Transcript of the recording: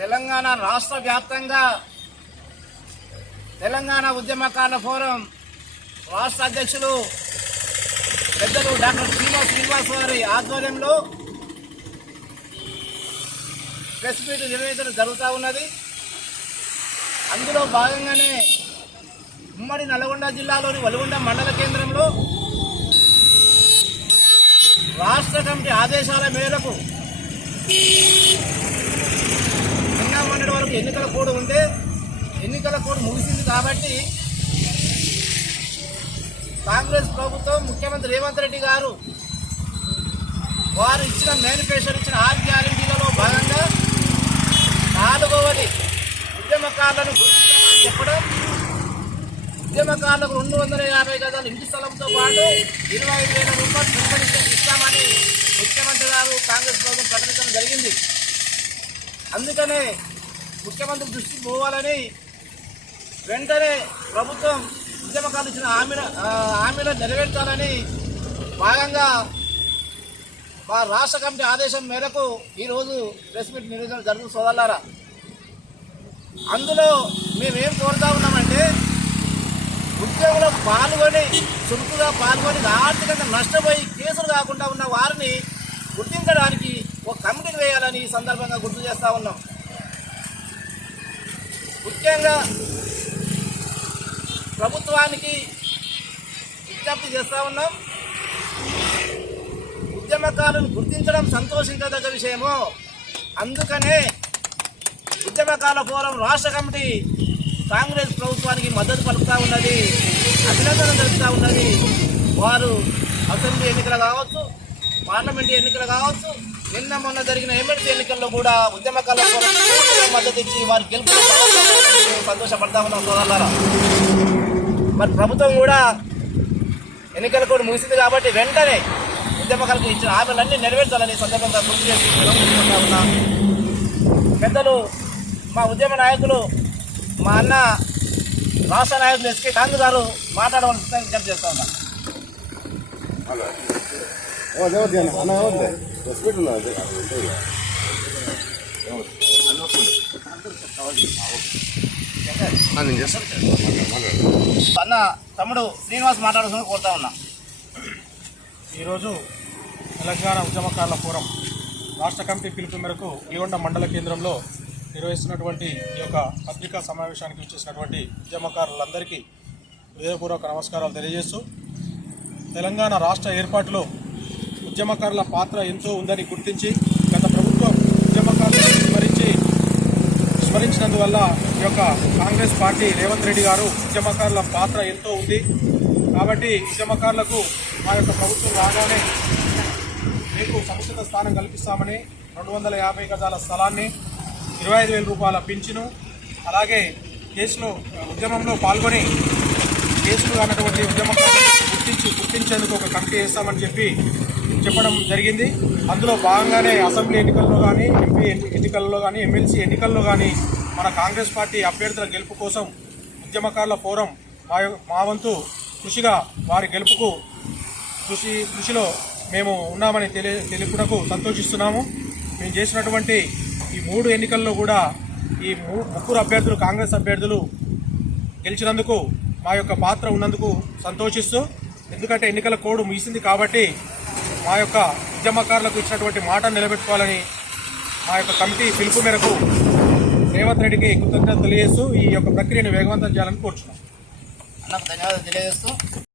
తెలంగాణ రాష్ట్ర వ్యాప్తంగా తెలంగాణ ఉద్యమకారుల ఫోరం రాష్ట్ర అధ్యక్షులు పెద్దలు డాక్టర్ శ్రీనివాస్ వారి ఆధ్వర్యంలో ప్రెస్ మీట్ నిర్వహించడం జరుగుతూ ఉన్నది. అందులో భాగంగానే ఉమ్మడి నల్గొండ జిల్లాలోని వలుగొండ మండల కేంద్రంలో రాష్ట్ర కమిటీ ఆదేశాల మేరకు నిన్న మొన్నటి వరకు ఎన్నికల కోడ్ ఉంటే ఎన్నికల కోడ్ ముగిసింది కాబట్టి కాంగ్రెస్ ప్రభుత్వం ముఖ్యమంత్రి రేవంత్ రెడ్డి గారు వారు ఇచ్చిన మేనిఫెస్టో ఇచ్చిన 6 గ్యారెంటీలలో భాగంగా 4వది ఉద్యమకారులను గుర్తించామని చెప్పడం, ఉద్యమకారులకు 250 గజాల ఇంటి స్థలంతో పాటు 25,000 రూపాయలు పెన్షన్ ఇస్తామని ముఖ్యమంత్రి గారు కాంగ్రెస్ ప్రభుత్వం ప్రకటించడం జరిగింది. అందుకనే ముఖ్యమంత్రి దృష్టికి పోవాలని వెంటనే ప్రభుత్వం ఉద్యమకారులు ఇచ్చిన హామీలను నెరవేర్చాలని భాగంగా మా రాష్ట్ర కమిటీ ఆదేశం మేరకు ఈరోజు ప్రెస్ మీట్ నిర్వహించడం జరుగుతుంది సోదరులారా. అందులో మేమేం కోరుతా ఉన్నామంటే ఉద్యోగంలో పాల్గొని చురుకుగా పాల్గొని ఆర్థికంగా నష్టపోయి కేసులు కాకుండా ఉన్న వారిని గుర్తించడానికి ఒక కమిటీని వేయాలని ఈ సందర్భంగా గుర్తు చేస్తూ ఉన్నాం. ముఖ్యంగా ప్రభుత్వానికి విజ్ఞప్తి చేస్తూ ఉన్నాం. ఉద్యమకారులను గుర్తించడం సంతోషించదగ్గ విషయము. అందుకనే ఉద్యమకారుల ఫోరం రాష్ట్ర కమిటీ కాంగ్రెస్ ప్రభుత్వానికి మద్దతు పలుకుతూ ఉన్నది, అభినందన తెలుపుతూ ఉన్నది. వారు అసెంబ్లీ ఎన్నికలు కావచ్చు, పార్లమెంటు ఎన్నికలు కావచ్చు, నిన్న మొన్న జరిగిన ఎమ్మెల్సీ ఎన్నికల్లో కూడా ఉద్యమకారుల ఫోరం మద్దతు ఇచ్చి వారి గెలుపు సంతోషపడతా ఉన్నాం సోదరులారా. మరి ప్రభుత్వం కూడా ఎన్నికలు కూడా ముగిసింది కాబట్టి వెంటనే ఉద్యమకారులకు ఇచ్చిన హామీలన్నీ నెరవేర్చాలని సందర్భంగా గుర్తు చేసుకుంటా ఉన్నా. పెద్దలు మా ఉద్యమ నాయకులు మా అన్న రాష్ట్ర నాయకులు ఎస్కే కాంగ్రెస్ గారు మాట్లాడవలసిన విజ్ఞప్తి చేస్తా ఉన్నా. అన్న తమ్ముడు శ్రీనివాస్ మాట్లాడాల్సిన కోరుతా ఉన్నా. ఈరోజు తెలంగాణ ఉద్యమకారుల ఫోరం రాష్ట్ర కమిటీ పిలుపు మేరకు వలుగొండ మండల కేంద్రంలో నిర్వహిస్తున్నటువంటి ఈ యొక్క పత్రికా సమావేశానికి వచ్చేసినటువంటి ఉద్యమకారులందరికీ హృదయపూర్వక నమస్కారాలు తెలియజేస్తూ, తెలంగాణ రాష్ట్ర ఏర్పాటులో ఉద్యమకారుల పాత్ర ఎంతో ఉందని గుర్తించి గత ప్రభుత్వం ఉద్యమకారులను స్మరించినందువల్ల ఈ యొక్క కాంగ్రెస్ పార్టీ రేవంత్ రెడ్డి గారు ఉద్యమకారుల పాత్ర ఎంతో ఉంది కాబట్టి ఉద్యమకారులకు మా యొక్క ప్రభుత్వం రాగానే మీకు సముచిత స్థానం కల్పిస్తామని 250 గజాల స్థలాన్ని, 25,000 రూపాయల పింఛను, అలాగే ఉద్యమంలో పాల్గొని కేసులు అన్నటువంటి ఉద్యమకారులను గుర్తించేందుకు ఒక కమిటీ వేస్తామని చెప్పడం జరిగింది. అందులో భాగంగానే అసెంబ్లీ ఎన్నికల్లో కానీ, ఎంపీ ఎన్నికల్లో కానీ, ఎమ్మెల్సీ ఎన్నికల్లో కానీ మన కాంగ్రెస్ పార్టీ అభ్యర్థుల గెలుపు కోసం ఉద్యమకారుల ఫోరం మా వంతు కృషిగా వారి గెలుపుకు కృషిలో మేము ఉన్నామని తెలుపుటకు సంతోషిస్తున్నాము. మేము చేసినటువంటి ఈ 3 ఎన్నికల్లో కూడా ఈ 3 అభ్యర్థులు కాంగ్రెస్ అభ్యర్థులు గెలిచినందుకు మా యొక్క పాత్ర ఉన్నందుకు సంతోషిస్తూ, ఎందుకంటే ఎన్నికల కోడ్ ముగిసింది కాబట్టి మా యొక్క ఉద్యమకారులకు ఇచ్చినటువంటి మాట నిలబెట్టుకోవాలని మా యొక్క కమిటీ పిలుపు మేరకు రేవంత్ రెడ్డికి కృతజ్ఞతలు తెలియజేస్తూ ఈ యొక్క ప్రక్రియను వేగవంతం చేయాలని కోరుచున్నాం. ధన్యవాదాలు తెలియజేస్తూ